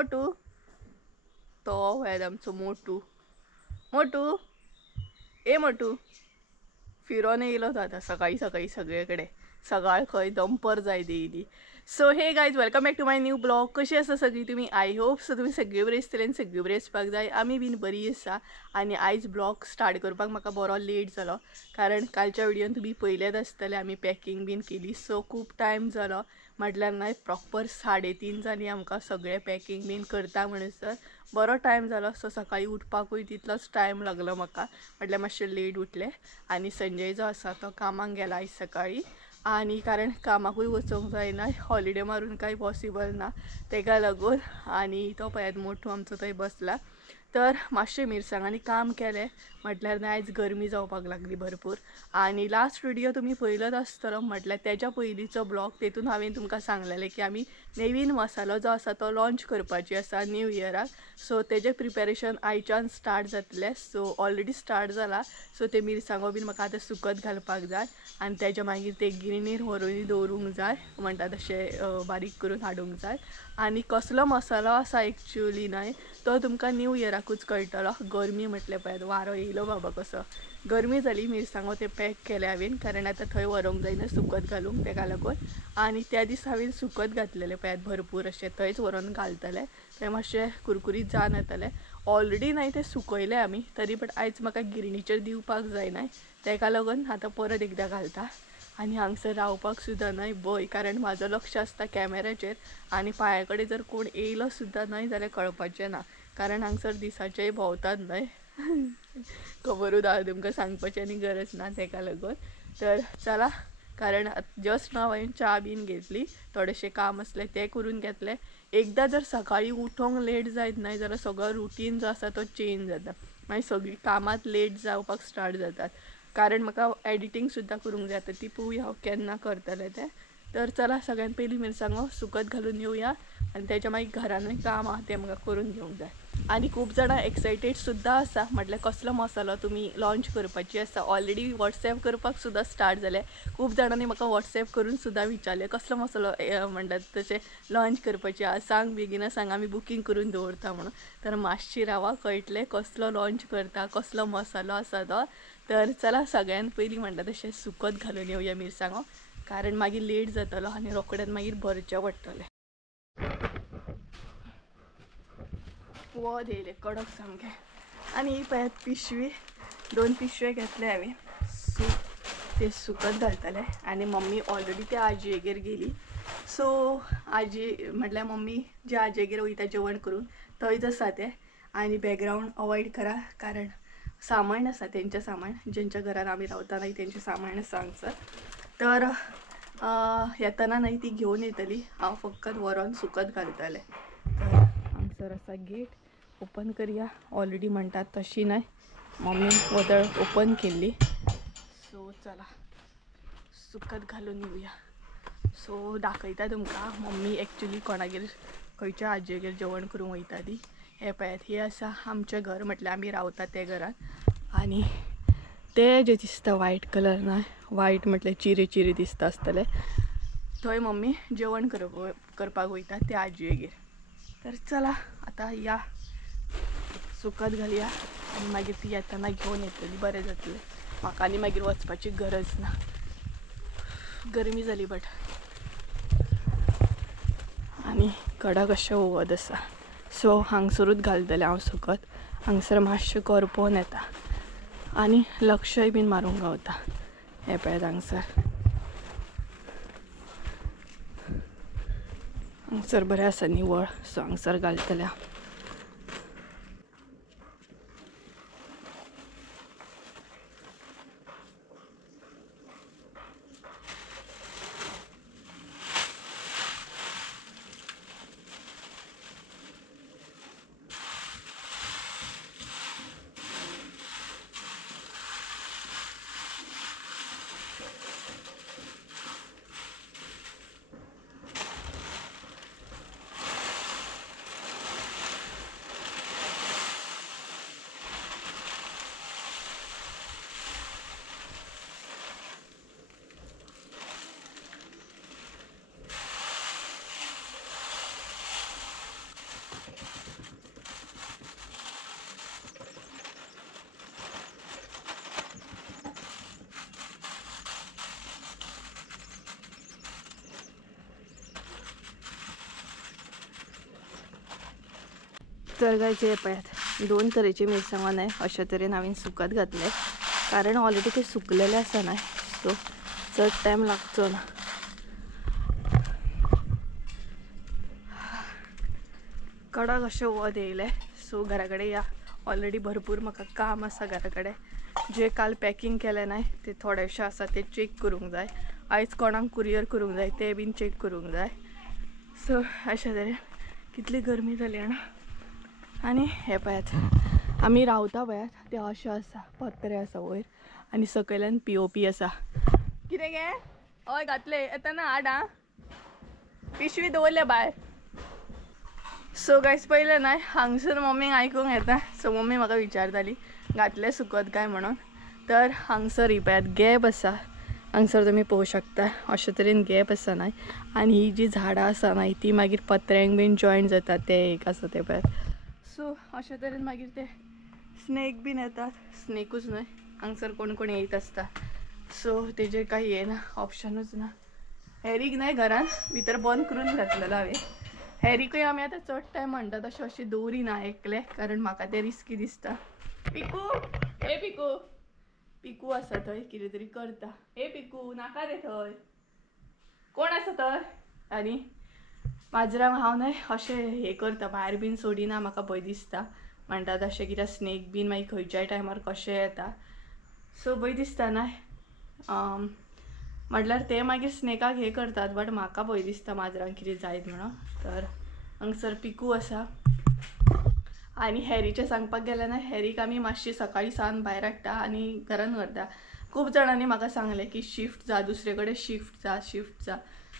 मोटू तो वेद आमचो मोटू मोटू ए मोटू फिरोन येयलो तो आतां सकाळी सकाळी सगळे सकाळ खंय दंपर जाय देयली. So hey guys welcome back to my new blog. कशी आसा सगळी तुमी? आय होप सो तुमी सगळी बरी आसतली आनी सगळी बरी आसपाक जाय. आमी बीन बरी आसा. आनी आयज ब्लॉग स्टार्ट करपाक म्हाका बरो लेट जालो कारण कालच्या व्हिडिओन तुमी पयलेच आसतले आमी पॅकिंग बीन केली. सो खूब टायम जालो म्हटल्यार नाही प्रॉपर 3:30 जाली आमकां सगळें पॅकिंग बीन करता म्हणसर बरो टायम जालो. सो सकाळी उठपाकूय तितलोच टायम लागलो म्हाका म्हटल्यार मातशें लेट उठलें. आनी संजय जो आसा तो कामाक गेला आयज सकाळी आनी कारण कामाकूय वचोंक जायना हॉलिडे मारून कांय पॉसिबल ना तेका लागून. आनी तो पळयात मोठू आमचो थंय बसला. तर मातशें मिरसांगांनी काम केलें म्हटल्यार आयज गरमी जावपाक लागली भरपूर. आनी लास्ट व्हिडिओ तुमी पयलोच आसतलो म्हटल्यार तेच्या पयलींचो ब्लॉग तेतून हांवें तुमकां सांगलेलें की आमी नवीन मसालो जो आसा तो लॉन्च करपाची आसा न्यू इयराक. सो तेजें प्रिपेरेशन आयच्यान स्टार्ट जातलें. सो ऑलरेडी स्टार्ट जाला. सो ते मिरसांगो बीन म्हाका आतां सुकत घालपाक जाय आनी तेच्या मागीर ते गिरणीर व्हरून दवरूंक जाय म्हणटा तशें बारीक करून हाडूंक जाय. आनी कसलो मसालो आसा एक्चुअली न्हय तो तुमकां न्यू इयराकूच कळटलो. गरमी म्हटल्यार पळयात वारो येयलो बाबा कसो गरमी जाली. मिरसांगो ते पॅक केले हांवें कारण आतां थंय व्हरूंक जायना सुकत घालूंक तेका लागून. आनी त्या दीस हांवें सुकत घातलेले पळयात भरपूर अशें थंयच व्हरून घालतले तें मातशें कुरकुरीत जावन येतलें. ऑलरेडी न्हय ते सुकयले आमी तरी बट आयज म्हाका गिरणीचेर दिवपाक जायना तेका लागून आतां परत एकदां घालता. आनी हांगसर रावपाक सुद्दां न्हय भंय कारण म्हाजो लक्ष आसता कॅमेराचेर आनी पांया कडेन जर कोण येयलो सुद्दां न्हय जाल्यार कळपाचें ना कारण हांगसर दिसाचेय भोंवतात न्हय खबरूच आहा तुमकां सांगपाची आनी गरज ना तेका लागून. तर चला कारण जस्ट नाव हांवें च्या बीन घेतली थोडेशें काम आसलें तें करून घेतलें. एकदां जर सकाळी उठोंक लेट जायत न्हय जाल्यार सगळो रुटीन जो आसा तो चेंज जाता मागीर सगळीं कामांत लेट जावपाक स्टार्ट जातात कारण म्हाका एडिटींग सुद्दां करूंक जाय. आतां ती पळोवया हांव केन्ना करतलें तें. तर चला सगळ्यान पयलीं मिरसांगो सुकत घालून येवया आनी तेच्या मागीर घरानूय काम आहा तें म्हाका करून घेवंक जाय. आनी खूब जाणां एक्सायटेड सुद्दां आसा म्हटल्यार कसलो मसालो तुमी लॉन्च करपाची आसा. ऑलरेडी वॉट्सॅप करपाक सुद्दां स्टार्ट जालें. खूब जाणांनी म्हाका वॉट्सॅप करून सुद्दां विचारलें कसलो मसालो म्हणटात तशें लॉन्च करपाची आसा सांग बेगिना सांग आमी बुकींग करून दवरता म्हणून. तर मातशी रावा कळटलें कसलो लॉन्च करता कसलो मसालो आसा तो. तर चला सगळ्यान पयलीं म्हणटा तशें सुकत घालून येवया मिरसांगो कारण मागीर लेट जातलो आनी रोखडेंच मागीर भरचें पडटलें. वोत येयलें कडक सामकें. आनी ही पळयात पिशवी 2 पिशवे घेतले हांवें. सो ते सुकत घालतले आनी मम्मी ऑलरेडी त्या आजयेगेर गेली. सो आजी म्हटल्यार मम्मी ज्या आजयेगेर वयता जेवण करून थंयच आसा तें. आनी बॅकग्रावंड अवॉयड करा कारण सामान आसा तेंचें सामान जेंच्या घरान आमी रावता न्हय तेंचें सामान आसा हांगसर. तर येतना न्हय ती घेवन येतली हांव फकत व्हरोन सुकत घालतलें. तर हांगसर आसा गेट ओपन करया. ऑलरेडी म्हणटात तशी न्हय मम्मीन वदळ ओपन केल्ली. सो चला सुकत घालून येवया. सो दाखयता तुमकां मम्मी एक्चुली कोणागेर खंयच्या आजयेगेर जेवण करूंक वयता ती. हे पळयात हे आसा आमचें घर म्हटल्यार आमी रावता तें घरान. आनी ते जे दिसता व्हायट कलर न्हय व्हायट म्हटल्यार चिरे चिरे दिसता आसतले थंय मम्मी जेवण करपाक वयता त्या आजयेगेर. तर चला आतां या सुकत घालया आनी मागीर ती येतना घेवन येतली बरें जातलें. म्हाका आनी मागीर वचपाची गरज ना गरमी जाली बट आनी कडक अशें वत आसा. सो हांगसरूच घालतलें हांव सुकत. हांगसर मातशें करपोन येता आनी लक्षय बीन मारूंक गावता. हे पळयात हांगसर बरें आसा निवळ. सो हांगसर घालतलें हांव. तर गायचे पळयात 2 तरेचे मिरसांगो न्हय अशा तरेन हांवें सुकत घातले कारण ऑलरेडी ते सुकलेले आसा न्हय सो चड टायम लागचो ना. कडक अशें वत येयले सो घरा कडेन या. ऑलरेडी भरपूर म्हाका काम आसा घरा कडेन. जे काल पॅकिंग केले न्हय ते थोडेशे आसा ते चेक करूंक जाय. आयज कोणाक कुरियर करूंक जाय ते बीन चेक करूंक जाय. सो अशा तरेन कितली गरमी जाली जाणा. आनी हे पळयात आमी रावता पळयात ते अशें आसा पत्रे आसा वयर आनी सकयल्यान POP आसा. कितें गे हय घातले येतना हाड आं पिशवी दवरले भायर. सो गायज पयले न्हय हांगसर मम्मीक आयकूंक येता. सो मम्मी म्हाका विचारताली घातले सुकत काय म्हणून. तर हांगसर ही पळयात गॅप आसा. हांगसर तुमी पळोवंक शकता अशे तरेन गॅप आसा न्हय आनी ही जी झाडां आसा न्हय ती मागीर पत्र्यांक बीन जॉयन जाता ते एक आसा ते पळयात. सो अशे तरेन मागीर ते स्नेक बीन येतात. स्नेकूच न्हय हांगसर कोण कोण येयत आसता. सो तेजेर काही येना ऑप्शनूच ना. हॅरीक न्हय घरान भितर बंद करून घातलेलो हांवें. हॅरीकूय आमी आतां चड टायम म्हणटा तशें अशें दवरिना एकले कारण म्हाका ते रिस्की दिसता. पिकू ए पिकू पिकू आसा थंय कितें तरी करता. ए पिकू नाका रे थंय कोण आसा थंय. आनी माजरांक हांव न्हय अशें हें करता भायर बीन सोडिना. म्हाका भंय दिसता म्हणटा तशें कित्याक स्नेक बीन मागीर खंयच्याय टायमार कशें येता. सो भंय दिसता न्हय म्हटल्यार ते मागीर स्नेकाक हें करतात बट म्हाका भंय दिसता माजरांक कितें जायत म्हणून. तर हांगसर पिकू आसा. आनी हॅरीचें सांगपाक गेल्यार न्हय हॅरीक आमी मातशी सकाळी सावन भायर हाडटा आनी घरान व्हरता. खूब जाणांनी म्हाका सांगलें की शिफ्ट जा दुसरे कडेन शिफ्ट जा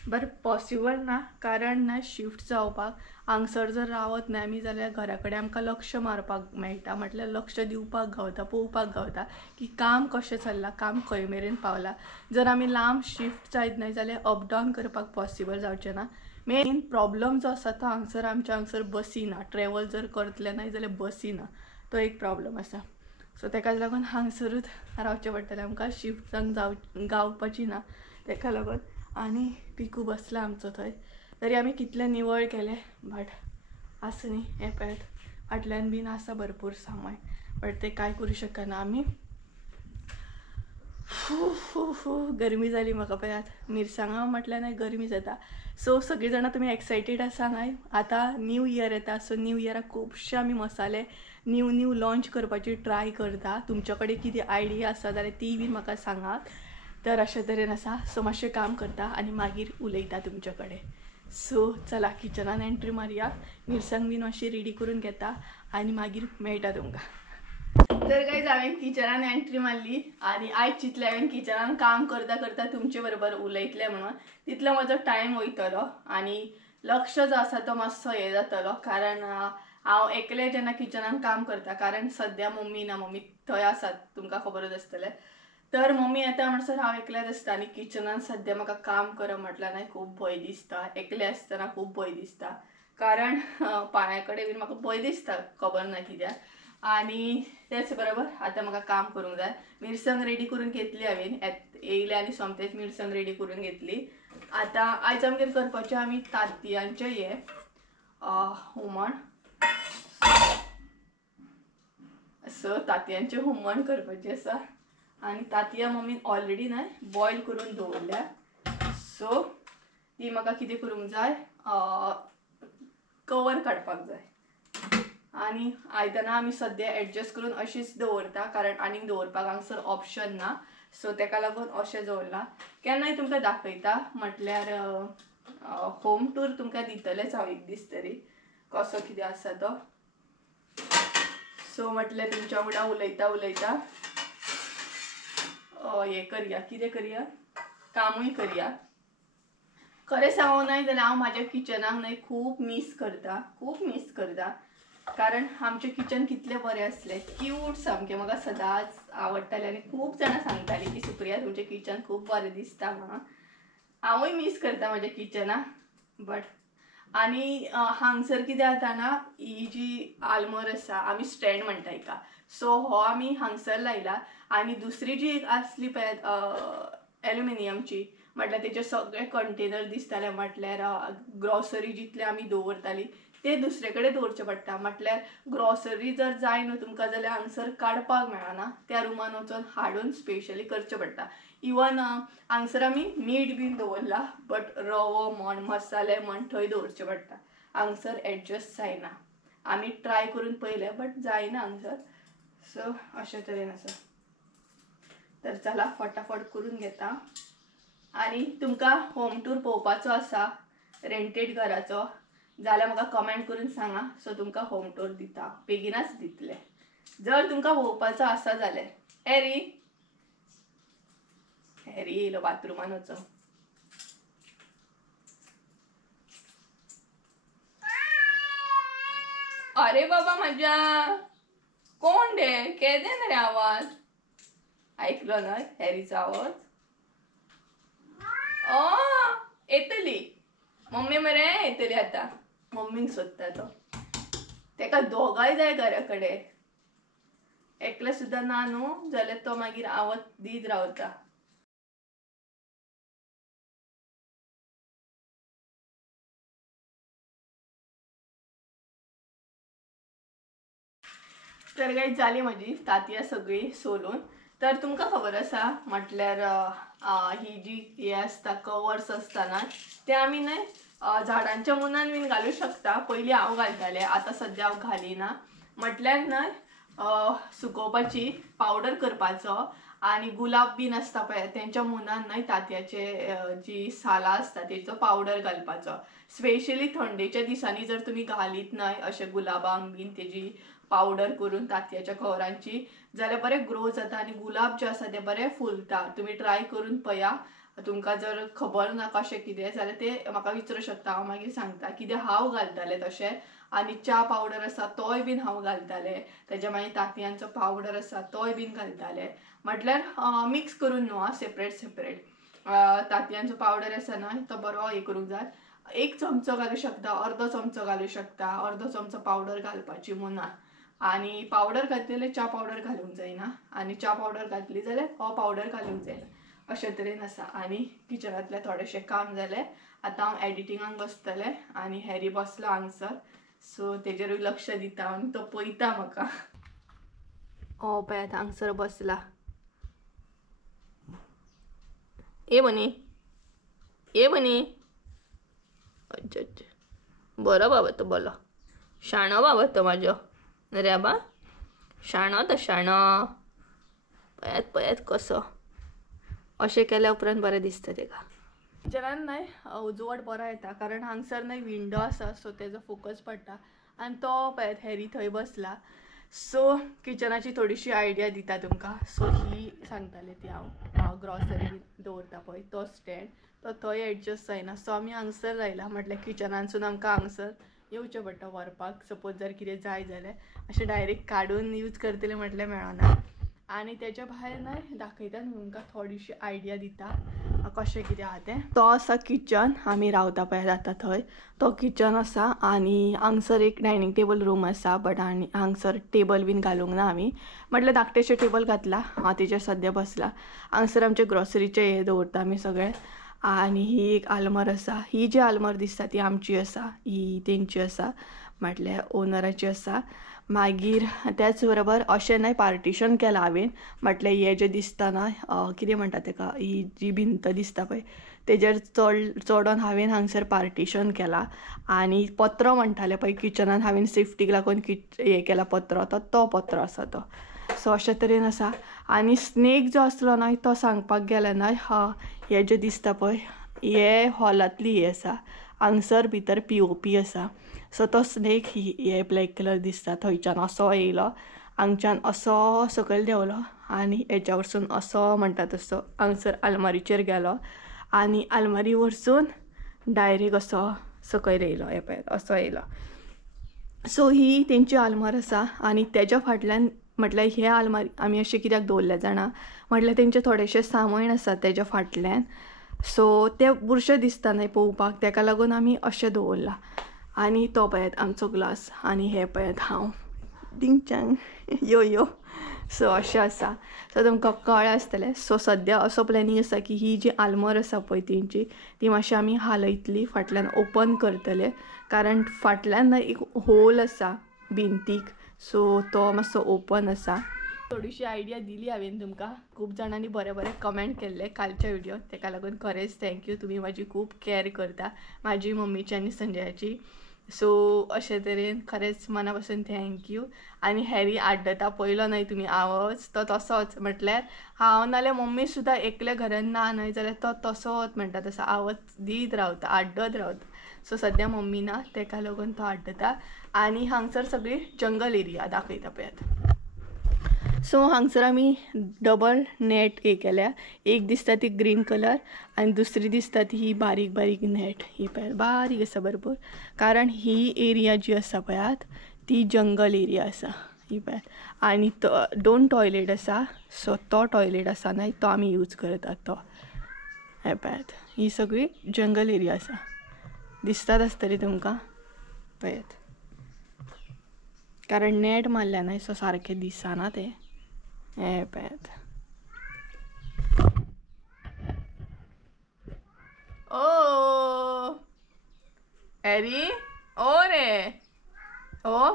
बट पॉसिबल ना कारण न्हय शिफ्ट जावपाक हांगसर जर रावत न्हय आमी जाल्यार घरा कडेन आमकां लक्ष मारपाक मेळटा. म्हटल्यार लक्ष दिवपाक गावता पळोवपाक गावता की काम कशें चल्लां काम खंय मेरेन पावलां. जर आमी लांब शिफ्ट जायत न्हय जाल्यार अप डावन करपाक पॉसिबल जावचें ना. मेन प्रॉब्लम जो आसा तो हांगसर आमच्या हांगसर बसी ना. ट्रॅवल जर करतले न्हय जाल्यार बसी ना तो एक प्रॉब्लम आसा. सो तेका लागून हांगसरूच रावचें पडटलें आमकां. शिफ्ट जावंक गावपाची ना तेका लागून. आनी पिकू बसला आमचो थंय. तरी आमी कितले निवळ केले बट आसा न्ही हें पळयात फाटल्यान बीन आसा भरपूर सामान बट ते कांय करूं शकना आमी. गरमी जाली म्हाका पळयात. मिरसांगां म्हटल्यार न्हय गरमी जाता. सो सगळीं जाणां तुमी एक्सायटेड आसा न्हय. आतां न्यू इयर येता सो न्यू इयराक खुबशे आमी मसाले न्यू लॉन्च करपाची ट्राय करता. तुमचे कडेन कितें आयडिया आसा जाल्यार ती बीन म्हाका सांगात. तर अशे तरेन आसा. सो मातशें काम करता आनी मागीर उलयता तुमचे कडेन. सो चला किचनान एंट्री मारया. मिरसांग बीन मातशी रेडी करून घेता आनी मागीर मेळटा तुमकां. तर गायज हांवें किचनान एंट्री मारली आनी आयज चिंतलें हांवें किचनान काम करता करता तुमचे बरोबर उलयतलें म्हणून. तितलो म्हजो टायम वयतलो आनी लक्ष जो आसा तो मातसो हें जातलो कारण हांव एकलें जेन्ना किचनान काम करता कारण सद्या मम्मी ना. मम्मी थंय आसात तुमकां खबरच आसतलें. तर मम्मी येता म्हणसर हांव एकलेंच आसता आनी किचनान सद्या म्हाका काम करप म्हटल्यार न्हय खूब भंय दिसता. एकलें आसतना खूब भंय दिसता कारण पांया कडेन बीन म्हाका भंय दिसता खबर ना कित्याक. आनी तेच बरोबर आतां म्हाका काम करूंक जाय. मिरसांग रेडी करून घेतली हांवें येयले आनी सोमतेच मिरसांग रेडी करून घेतली. आतां आयज आमगेर करपाचें आमी तांतयांचें हें हुमण. सो तांतयांचें हुमण करपाचें आसा आनी तांतयां मम्मीन ऑलरेडी न्हय बॉयल करून दवरल्या. सो ती म्हाका कितें करूंक जाय कवर काडपाक जाय. आनी आयदनां आमी सद्या एडजस्ट करून अशीच दवरता कारण आनीक दवरपाक हांगसर ऑप्शन ना. सो तेका लागून अशें दवरलां. केन्नाय तुमकां दाखयता म्हटल्यार होम टूर तुमकां दितलेंच हांव एक दीस तरी कसो कितें आसा तो. सो म्हटल्यार तुमच्या वांगडा उलयता हें करया कितें करया कामूय करया. खरें सांगूं न्हय जाल्यार हांव म्हाज्या किचनाक न्हय खूब मिस करता कारण आमचें किचन कितलें बरें आसलें क्यूट सामकें. म्हाका सदांच आवडटालें आनी खूब जाणां सांगतालीं की सुप्रिया तुमचें किचन खूब बरें दिसता म्हणून. हांवूय मिस करता म्हाज्या किचनाक बट आनी हांगसर कितें जाता ना ही जी आल्मर आसा आमी स्टँड म्हणटा हिका. सो हो आमी हांगसर लायला आनी दुसरी जी आसली पळय एल्युमिनियमची म्हटल्यार तेचे सगळे कंटेनर दिसताले म्हटल्यार ग्रॉसरी जितले आमी दवरताली ते दुसरे कडेन दवरचें पडटा. म्हटल्यार ग्रॉसरी जर जाय न्हू तुमकां जाल्यार हांगसर काडपाक मेळना, त्या रुमान वचून हाडून स्पेशली करचें पडटा. इवन हांगसर आमी मीठ बीन दवरला, बट रवो म्हण मसाले म्हण थंय दवरचे पडटा. हांगसर एडजस्ट जायना. आमी ट्राय करून पळयलें बट जायना हांगसर. सो अशे तरेन आसा. तर चला फटाफट करून घेता. आणि तुमकां होम टूर पळोवपाचो आसा रेंटेड घराचो जाल्यार म्हाका कमेंट करून सांगा. सो तुमकां होम टूर दिता, बेगिनाच दितले. जर तुमकां पळोवपाचो आसा जाल्यार. हॅरी येयलो बाथरुमान वचून. अरे बाबा म्हज्या कोण रे, केदें रे आवाज ऐकलो ना हॅरीचो आवाज. येतली मम्मी मरे, येतली आता. मम्मीक सोदता तो. तेका दोगांय जाय घरा कडेन. एकले सुद्दां ना न्हू जाल्यार तो मागीर आवाज दीत रावता. तर काही झाली माझी तांतयां सगळी सोलून. तर तुमकां खबर आसा म्हटल्यार ही जी हे आसता कवर्स आसता ना ते आमी न्हय झाडांच्या मुनान बीन घालूं शकता. पयलीं हांव घालतालें, आतां सद्या हांव घालिना. म्हटल्यार न्हय सुकोवपाची पावडर करपाचो आणि गुलाब बीन आसता पळय तेंच्या मुनान न्हय तांतयाचे जी सालां आसता तेचो पावडर घालपाचो. स्पेशली थंडेच्या दिसांनी जर तुमी घालीत न्हय अशे गुलाबांक बीन तेजी पावडर करून तांतयाच्या कवरांची जाल्यार बरें ग्रो जाता आणि गुलाब जे आसा ते बरें फुलता. तुमी ट्राय करून पळया. तुमकां जर खबर ना कशें कितें जाल्यार ते म्हाका विचारूं शकता, हांव मागीर सांगता. कित्याक हांव घालतालें तशें. आनी च्या पावडर आसा तोय बीन हांव घालतालें. तेच्या मागीर तांतयांचो पावडर आसा तोय बीन घालतालें. म्हटल्यार मिक्स करून न्हू सेपरेट. तांतयांचो पावडर आसा ना तो बरो हे करूंक जाय. 1 चमचो घालूं शकता, अर्दो चमचो घालूं शकता. अर्दो चमचो पावडर घालपाची मुनान. आणि पावडर घातली जाल्यार च्या पावडर घालूंक जायना, आणि च्या पावडर घातली जाल्यार हो पावडर घालूंक जायना. अशे तरेन आसा. आणि किचनांतलें थोडेशें काम जालें. आतां हांव एडिटिंगाक बसतलें आणि हॅरी बसला हांगसर. सो तेजेरूय लक्ष दिता आनी तो पळयता म्हाका. पळयात हांगसर बसला. ये मनी. बरो बाबा तो बरो. शाणो बाबा तो म्हाजो. रे बा शाणो तो शाणो. पळयात कसो. अशें केल्या उपरांत बरें दिसता तेका. किचनान न्हय उजवाड बरो येता कारण हांगसर न्हय विंडो आसा सो तेजो फोकस पडटा. आनी तो पळयात हॅरी थंय बसला. सो किचनाची थोडीशी आयडिया दिता तुमकां. सो ही सांगतालें ती हांव ग्रॉसरी बीन दवरता पळय तो स्टँड तो थंय एडजस्ट जायना. सो आमी हांगसर लायला. म्हटल्यार किचनानसून आमकां हांगसर येवचें पडटा व्हरपाक. सपोज जर कितें जाय जाल्यार अशें डायरेक्ट काडून यूज करतलें म्हटल्यार मेळना. आनी तेच्या भायर न्हय दाखयता तुमकां थोडीशी आयडिया दिता कशें कितें आहा तें. तो आसा किचन. आमी रावता पळय आतां थंय तो किचन आसा. आनी हांगसर एक डायनींग टेबल रूम आसा. बट हांगसर टेबल बीन घालूंक ना आमी. म्हटल्यार धाकटेशें टेबल घातला. हांव तेजेर सद्या बसला. हांगसर आमचे ग्रॉसरीचे हे दवरता आमी सगळे. आनी ही एक आलमार आसा. ही जी आलमार दिसता ती आमची आसा. ही तेंची आसा म्हटल्यार ओनराची आसा. मागीर त्याच बरोबर अशें न्हय पार्टिशन केलां हांवें. म्हटल्यार हे जें दिसता ना कितें म्हणटा तेका ही जी भिंत दिसता पळय तेजेर चडोन हांवें हांगसर पार्टिशन केलां. आनी पत्रो म्हणटाले पळय किचनान हांवें सेफ्टीक लागून हें केला पत्रो तो पत्रो आसा तो. सो अशे तरेन आसा. आनी स्नेक जो आसलो न्हय तो सांगपाक गेल्यार न्हय हे जें दिसता पळय हे हॉलांतली ही आसा. हांगसर भितर POP आसा. सो तो स्नेक हे ब्लॅक कलर दिसता थंयच्यान असो येयलो हांगच्यान असो सकयल देंवलो आनी हेच्या वरसून असो म्हणटा तसो हांगसर आलमारीचेर गेलो आनी आलमारी वरसून डायरेक्ट असो सकयल येयलो. हे पळयात असो येयलो. सो ही तेंची आलमार आसा. आनी तेच्या फाटल्यान म्हटल्यार हे आलमारी आमी अशें कित्याक दवरले जाणा म्हटल्यार तेंचे थोडेशें सामान आसा तेच्या फाटल्यान. सो ते बुरशें दिसता न्हय पळोवपाक तेका लागून आमी अशें दवरला. आनी तो पळयात आमचो ग्लास. आनी हे पळयात हांव डिंग चांग यो यो. सो अशें आसा. सो तुमकां कळ्ळें आसतलें. सो सद्या असो प्लॅनिंग आसा की ही जी आल्मर आसा पळय तेंची ती मातशी आमी हालयतली, फाटल्यान ओपन करतले, कारण फाटल्यान एक होल आसा भिंतीक. सो तो मातसो ओपन आसा. थोडीशी आयडिया दिली हांवें तुमकां. खूब जाणांनी बरे बरे कमेंट केल्ले कालच्या व्हिडिओत, ताका लागून खरेंच थँक्यू. तुमी म्हाजी खूब कॅर करता, म्हाजी मम्मीची आनी संजयाची. सो अशे तरेन खरेंच मना पासून थँक्यू. आनी हॅरी आड्डता पयलो न्हय तुमी आवाज तो तसोच, म्हटल्यार हांव नाल्यार मम्मी सुद्दां एकल्या घरान ना न्हय जाल्यार तो तसोच म्हणटा, तसो आवाज दीत रावता, आड्डत रावता. सो सद्या मम्मी ना ताका लागून तो आड्डता. आनी हांगसर सगळी जंगल एरिया दाखयता पळयात. सो हांगसर आमी डबल नेट हे केल्या. एक दिसता ती ग्रीन कलर आनी दुसरी दिसता ती ही बारीक बारीक नेट. ही पळयात बारीक आसा भरपूर, कारण ही एरिया जी आसा पळयात ती जंगल एरिया आसा. ही पळयात. आनी तो 2 टॉयलेट आसा. सो तो टॉयलेट आसा न्हय तो आमी यूज करतात तो. हे पळयात ही सगळी जंगल एरिया आसा. दिसतात आसतली तुमकां पळयात, कारण नेट मारल्या न्हय सो सारकें दिसना तें. हे पळयात. ओ हॅरी, ओ रे ओ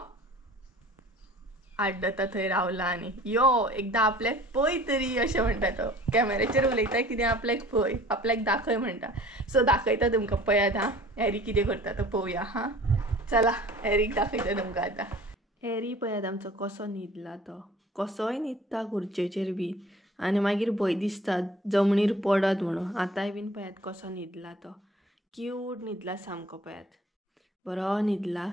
आड्डता थंय रावला. आनी यो एकदां आपल्याक पळय तरी अशें म्हणटा तो. कॅमेऱ्याचेर उलयता कितें आपल्याक पळय, आपल्याक दाखय म्हणटा. सो दाखयता तुमकां पळयात हां हॅरी कितें करता तो पळोवया. हां चला हॅरीक दाखयता तुमकां आतां. हॅरी पळयात आमचो कसो न्हिदला तो. कसोय न्हिदता खुर्चेचेर बी आनी मागीर भंय दिसता जमनीर पडत म्हणून. आतांय बीन पळयात कसो न्हिदला तो. क्यूट न्हिदला सामको पळयात. बरो न्हिदला.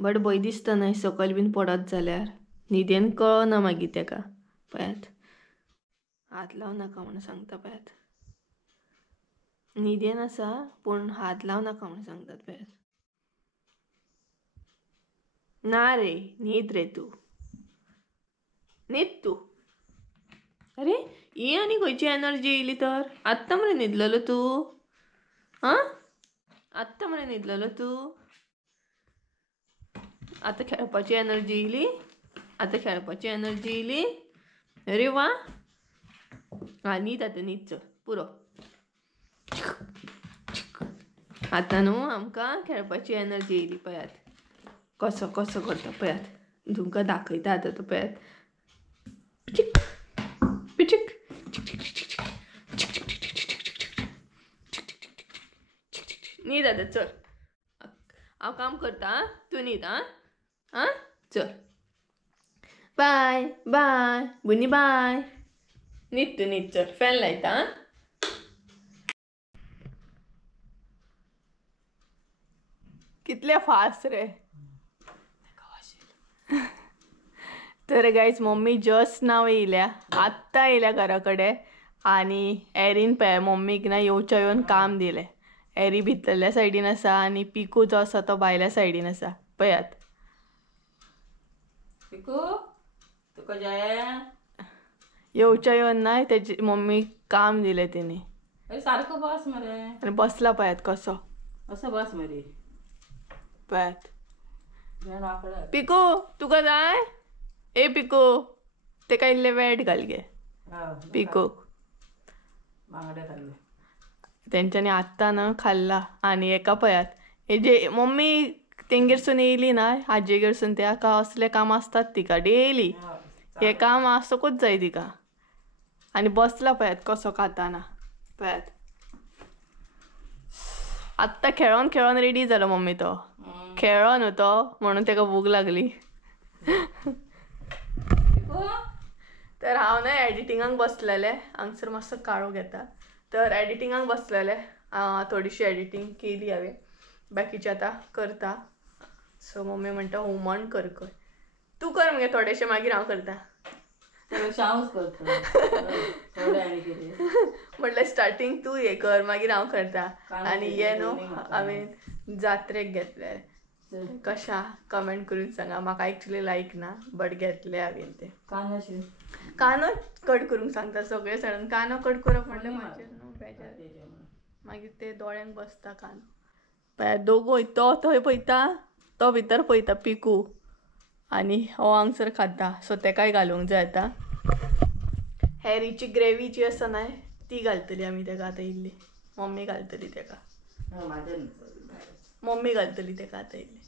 बट भंय दिसता न्हय सकयल बीन पडत जाल्यार. न्हिदेन कळना मागीर ताका. पळयात हात लावं नाका म्हणून सांगता पळयात. न्हिदेन आसा पूण हात लावं नाका म्हणून सांगतात पळयात. ना रे न्हीद रे तूं, न्हीद तूं. अरे ही आनी खंयची एनर्जी येयली तर. आत्तां मरे न्हिदलेलो तूं. आं आत्तां मरे न्हिदलेलो तूं. आतां खेळपाची एनर्जी येयली. आतां खेळपाची एनर्जी येयली. अरे वा. हां न्हीद आतां न्हीद चल पुरो. आतां न्हू आमकां खेळपाची एनर्जी येयली पळयात. कसो कसो करता पळयात. तुमकां दाखयता आतां तो पळयात. पिचीक पिचीक न्हीद आतां चल. हांव काम करता आं, तूं न्हीद आं. आं चल बाय बाय बुनी बाय. न्हीद तूं न्हीद चल. फॅन लायता आं. कितले फास्ट रे. तर गायज मम्मी जस्ट नाव येयल्या, आत्तां येयल्या घरा कडेन. आनी एरीन पळय मम्मीक ना येवच्या येवन काम दिलें. एरी भितरल्या सायडीन आसा आनी पिकू जो आसा तो भायल्या सायडीन आसा पळयात. पिकू तुका जाय येवच्या येवन ना तेजी मम्मीक काम दिलें तेणी. सारको बस मरे. आनी बसला पळयात कसो. असो बस मरे पळयात. पिकू तुका जाय. ए पिकू तेका इल्लें वेट घाल गे पिकूक. तेंच्यांनी आत्तां ना खाल्ला. आनी हेका पळयात हेजे मम्मी तेंगेरसून येयली ना हाजेगेरसून तेका असले काम आसतात तिका डेली. हे काम आसोकूच जाय तिका. आनी बसला पळयात कसो खाताना पळयात. आत्तां खेळोन खेळोन रेडी जालो मम्मी तो. खेळ्ळो न्हू तो म्हणून तेका भूक लागली. तर हांव ना एडिटिंगाक बसलेलें. हांगसर मातसो काळो घेता. तर एडिटिंगाक बसलेलें. थोडीशी एडिटींग केली हांवें, बाकीची आतां करता. सो मम्मी म्हणटा हुमण कर कर. तूं कर मगे थोडेशें मागीर हांव करता. म्हटल्यार स्टार्टींग तूं हे कर मागीर हांव करता. आनी हे न्हू हांवें जात्रेक घेतले. कशा कमेंट करून सांगा. म्हाका एक्चुली लायक ना बट घेतले हांवें ते. कानो कट करूंक सांगता सगळे जाण. कानो कट करप म्हटल्यार म्हाजेर न्हू बेजार. मागीर ते दोळ्यांक बसता कानो. पळयात दोगूय तो थंय पळयता तो भितर पळयता पिकू आनी हो हांगसर खाता सो तेकाय घालूंक जाय आतां. हॅरीची ग्रेवी जी आसा न्हय ती घालतली आमी तेका आतां इल्ली. मम्मी घालतली तेका. मम्मी घालतली तेका आतां इल्ली.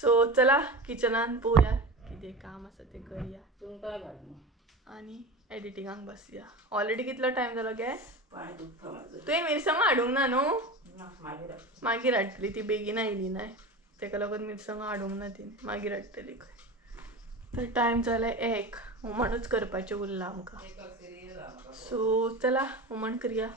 सो चला किचनान पळोवया कितें काम आसा तें करया आनी एडिटिंगाक बसया. ऑलरेडी कितलो टायम जालो गे? तुवें मिरसांगो हाडूंक ना न्हू? मागीर हाडटली ती बेगीन आयली न्हय तेका लागून मिरसांगो हाडूंक ना तिणें. मागीर हाडटली खंय. तर टायम जाले 1 हुमणूच करपाचें उरलां आमकां. सो चला हुमण करया.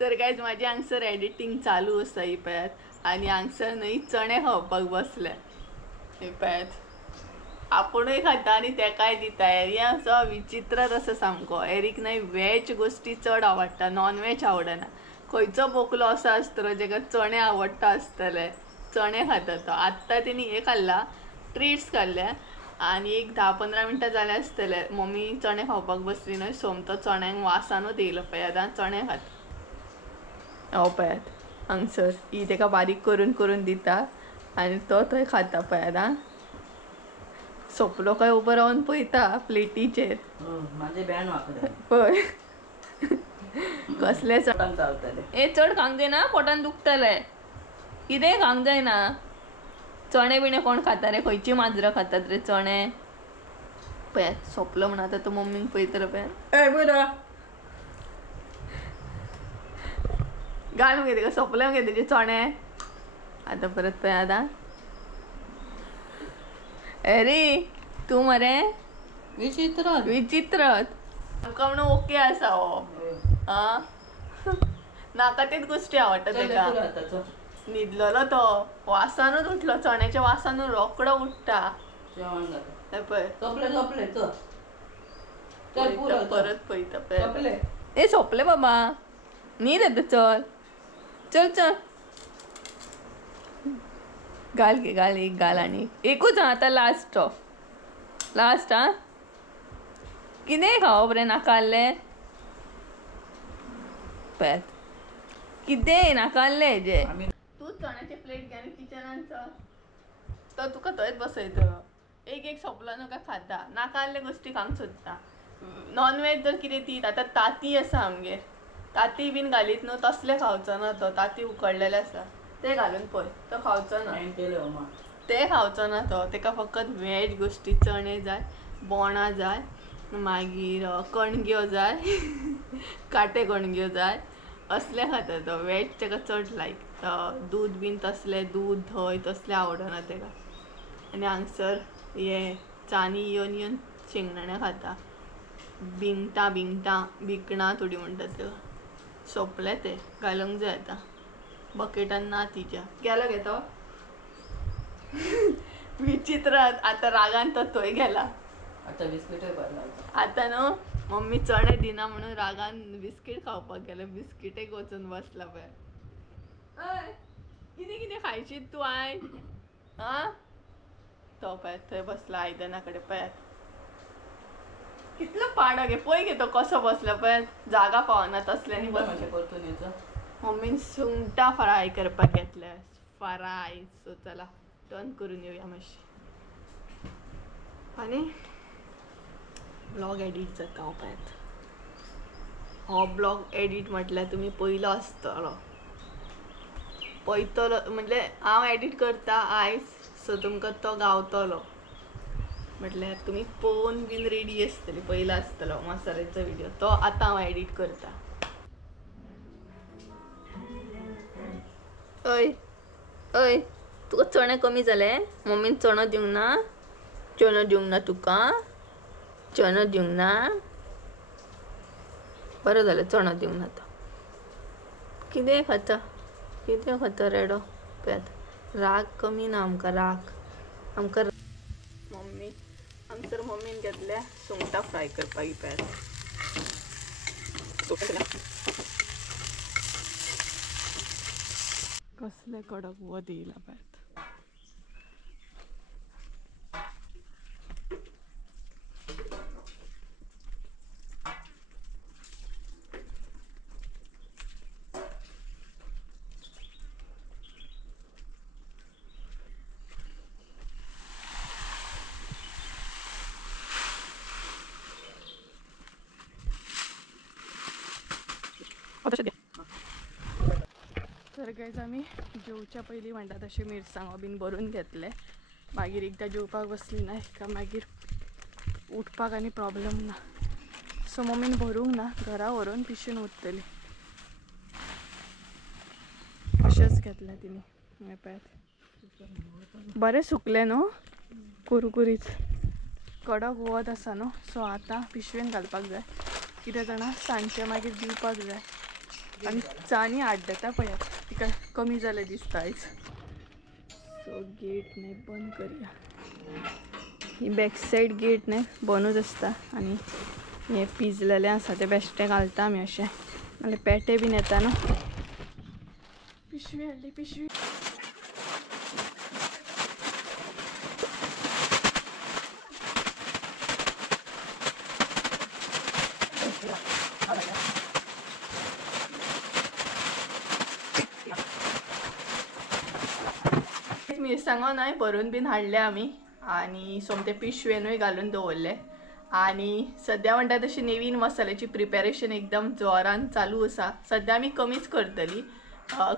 तर गायज माझी हांगसर एडिटींग चालू आसा ही पळयात आनी हांगसर न्हय चणे खावपाक बसल्या. हे पळयात आपुणूय खाता आनी तेकाय दिता. हें असो विचित्रच आसा सामको. एरीक न्हय वेज गोश्टी चड आवडटा, नॉन वेज आवडना. खंयचो बोकलो असो आसतलो जेका चणे आवडटा आसतले. चणे खाता तो. आत्तां तेणी हे खाल्ला, ट्रीट्स खाल्ल्या आनी एक 10-15 मिनटां जाले आसतले मम्मी चणे खावपाक बसली न्हय. सोमतो चण्यांक वासानूच येयलो पळयात आं. चणे खाता हो पळयात हांगसर. ही तेका बारीक करून करून दिता आनी तो थंय खाता पळयात आं. सोंपलो काय उबो रावन पळयता प्लेटीचेर. पळय कसले चावतले. ए चड खावंक जायना, पोटान दुखतले. कितेंय खावंक जायना. चणे बिणे कोण खाता रे? खंयची माजरां खातात रे चणे? पळयात सोंपलो म्हणून आतां तो मम्मीक पळयतलो पळयात. ए बरा घाल मगे तेका. सोंपले मगे तेजे चणे. आतां परत पळयात आं. अरे तू मरे विचित्रत आमकां म्हणून ओके आसा हो. आं नाका तेच गोश्टी आवडटा तेका. न्हिदलोलो तो वासानूच उठलो. चण्याच्या वासानूच रोकडो उठटा. पळय परत पळयता पळय. ए सोंपले बाबा न्हीद येता. चल चल चल घाल गे घाल. एक घाल आनी एकूच आं आतां. लास्ट आं. कितेंय खावप रे नाका आहलें पळयात. कितेंय नाका आहलें हेजें. तूं चण्याचे प्लेट घे आनी किचनान चल. तो तुका थंयच बसयतलो. एक सोंपलो न्हू काय खाता. नाका आहले गोश्टी खावंक सोदता. नॉन वेज जर कितें ती आतां ताती आसा आमगेर. ताती बीन घालीत न्हू तसले खावचो ना तो. ताती उकडलेले आसा ते घालून पळय. तो खावचो ना. ते खावचो ना तो. तेका फकत वेज गोश्टी चणे जाय, बोंडां जाय, मागीर कणग्यो जाय, काटे कणग्यो जाय असले खाता तो. वेज तेका चड लायक. दूद बीन तसले दूद धंय तसले आवडना तेका. आनी हांगसर हे चानी येवन शेंगदाणे खाता. भिकणां थोडी म्हणटात तेका. सोंपले ते घालूंक जाय आतां. बकेटान ना तिच्या. गेलो गे तो. विचित्र. आतां रागान तो थंय गेला. आतां न्हू मम्मी चणे दिना म्हणून रागान बिस्कीट खावपाक गेलो. बिस्किटेक वचून बसला पळय. कितें कितें खायशीत तूं आयज? आं तो पळयात थंय बसला आयदना कडेन. पळयात कितलो पाडो गे. पळय गे तो कसो बसला पळयात. जागा पावना तसल्यांनी बसला. मम्मीन सुंगटां फ्राय करपाक घेतल्या. फ्राय. सो चला टर्न करून येवया मातशी. आनी ब्लॉग एडिट जाता हो पळयात. हो ब्लॉग एडिट म्हटल्यार तुमी पयलो आसतलो. पळयतलो म्हणजे हांव एडिट करता आयज. सो तुमकां तो गावतलो म्हटल्यार तुमी पळोवन बीन रेडी आसतली. पयलो आसतलो मसाल्याचो व्हिडिओ. तो आतां हांव एडिट करता. अय अय तुका चणे कमी जाले? मम्मीन चणो दिवंक ना? चणो दिवंक ना तुका? चणो दिवंक ना? बरें जालें चणो दिवंक ना तो. कितें खाता रेडो पळयात. राग कमी ना आमकां. राग आमकां. मम्मी हांगसर मम्मीन घेतल्या सुंगटां फ्राय करपाक. पळयात कसले कडक वत येयला पळयात. तर गायज आमी जेवच्या पयलीं म्हणटा तशें मिरसांगो बीन भरून घेतले. मागीर एकदां जेवपाक बसली ना का मागीर उठपाक आनी प्रॉब्लेम ना. सो मम्मीन भरूंक ना, घरा व्हरून पिशवीन उरतली. अशेंच घेतलें तिने. पळयात बरें सुकले न्हू, कुरकुरीत कडक वत आसा न्हू. सो आतां पिशवेन घालपाक जाय, कितें जाणां सांजचे मागीर दिवपाक जाय. आनी चानी आड्डता पळयात, तिका कमी जालें दिसता आयज. सो गेट न्हय बंद करया. ही बॅक सायड गेट न्हय बंदूच आसता आनी हे पिजलेलें आसा ते बेश्टें घालता आमी अशें, नाल्यार पेटे बीन येता न्हू. पिशवी हाडली पिशवी. मिरसांगो न्हय भरून बीन हाडले आमी आनी सोमते पिशवेनूय घालून दवरले. आनी सद्या म्हणटा तशी नवीन मसाल्याची प्रिपेरेशन एकदम जोरान चालू आसा. सद्या आमी कमीच करतली.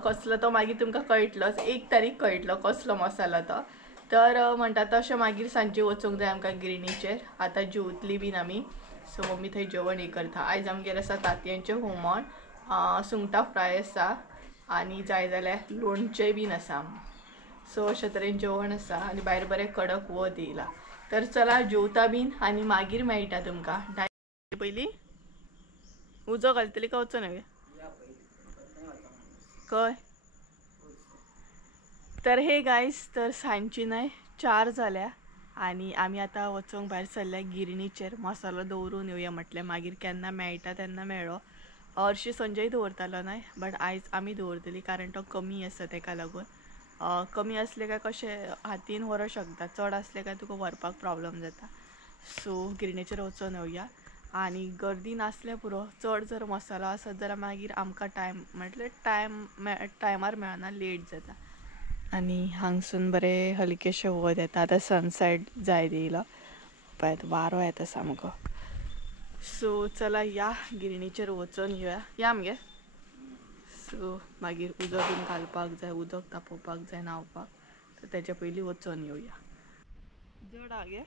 कसलो तो मागीर तुमकां कळटलोच, 1 तारीख कळटलो कसलो मसालो तो. तर म्हणटा तशें मागीर सांजे वचूंक जाय आमकां गिरणीचेर. आतां जेवतली बीन आमी. सो मम्मी थंय जेवण हे करता. आयज आमगेर आसा तांतयांचें हुमण, सुंगटां फ्राय आसा आनी जाय जाल्यार लोणचें बीन आसा. सो अशे तरेन जेवण आसा आनी भायर बरें कडक वत येयला. तर चला जेवता बीन आनी मागीर मेळटा तुमकां. पयलीं उजो घालतली काय वचो नव्हे कय. तर हे गायज, तर सांजची न्हय 4 जाल्या आनी आमी आतां वचोंक भायर सरल्या गिरणीचेर. मसालो दवरून येवया म्हटलें, मागीर केन्ना मेळटा तेन्ना मेळ्ळो. हरशी संजय दवरतालो न्हय, बट आयज आमी दवरतली कारण तो कमी आसा ताका लागून. कमी असले काय कशें हातीन व्हरूंक शकता, चड असले काय तुका व्हरपाक प्रॉब्लेम जाता. सो गिरणीचेर वचून येवया. आनी गर्दी नासल्या पुरो. चड जर मसालो आसत जाल्यार मागीर आमकां म्हटल्यार टायमार मेळना, लेट जाता. आनी हांगसून बरें हलकेशें वत येता. आतां सनसेट जायत येयलो पळयात, वारो येता सामको. सो चला या गिरणीचेर वचून येवया. या आमगे. सो मागीर उदक बीन घालपाक जाय, उदक तापोवपाक जाय न्हावपाक. तर तेच्या पयलीं वचून येवया. जड आगे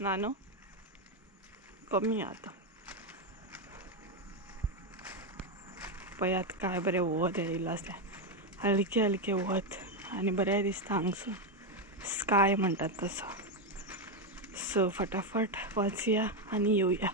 ना न्हू, कमी आतां. पळयात काय बरें वत येयला आसलें, हलकें हलकें वत आनी बरें दिसता हांगसून. स्काय म्हणटात तसो. सो फटाफट वचया आनी येवया.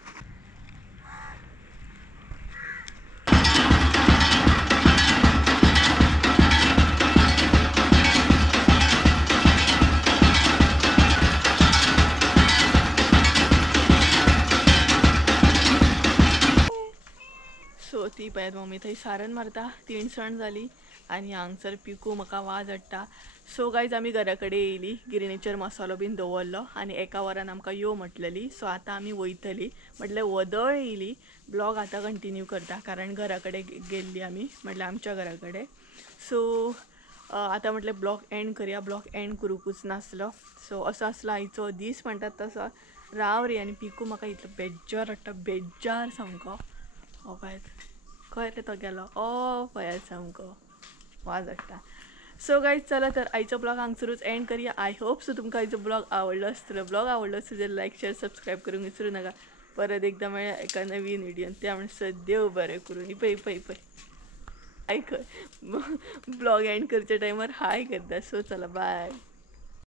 सो ती पळयात मम्मी थंय सारण मारता. 3 जाली आनी हांगसर पिकू म्हाका वाज हाडटा. सो गायज आमी घरा कडेन येयली. गिरणीचेर मसालो बीन दवरलो आनी 1 वरान आमकां यो म्हटलेली. सो आतां आमी वयतली. म्हटल्यार वदळ येयली. ब्लॉग आतां कंटिन्यू करता कारण घरा कडेन गेल्ली आमी, म्हटल्यार आमच्या घरा कडेन. सो आतां म्हटल्यार ब्लॉग एंड करया. ब्लॉग एंड करूंकूच नासलो. सो असो आसलो आयचो दीस म्हणटात तसो. राव रे. आनी पिकू म्हाका इतलो बेज्जार हाडटा, बेज्जार सामको. हो पळयात खंय रे तो गेलो. पळयात सामको वाज हाडटा. सो गायज चला तर आयचो ब्लॉग हांगसरूच एंड करया. आय होप सो तुमकां आयचो ब्लॉग आवडलो आसतलो. ब्लॉग आवडलो आसत जाल्यार लायक शेअर सबस्क्राईब करूंक विसरू नाका. परत एकदा मेळया एका नवीन व्हिडिओन. त्या म्हणसर देव बरें करून. पळय पळय पळय हाय कर. ब्लॉग एंड करच्या टायमार हाय करता. सो चला बाय.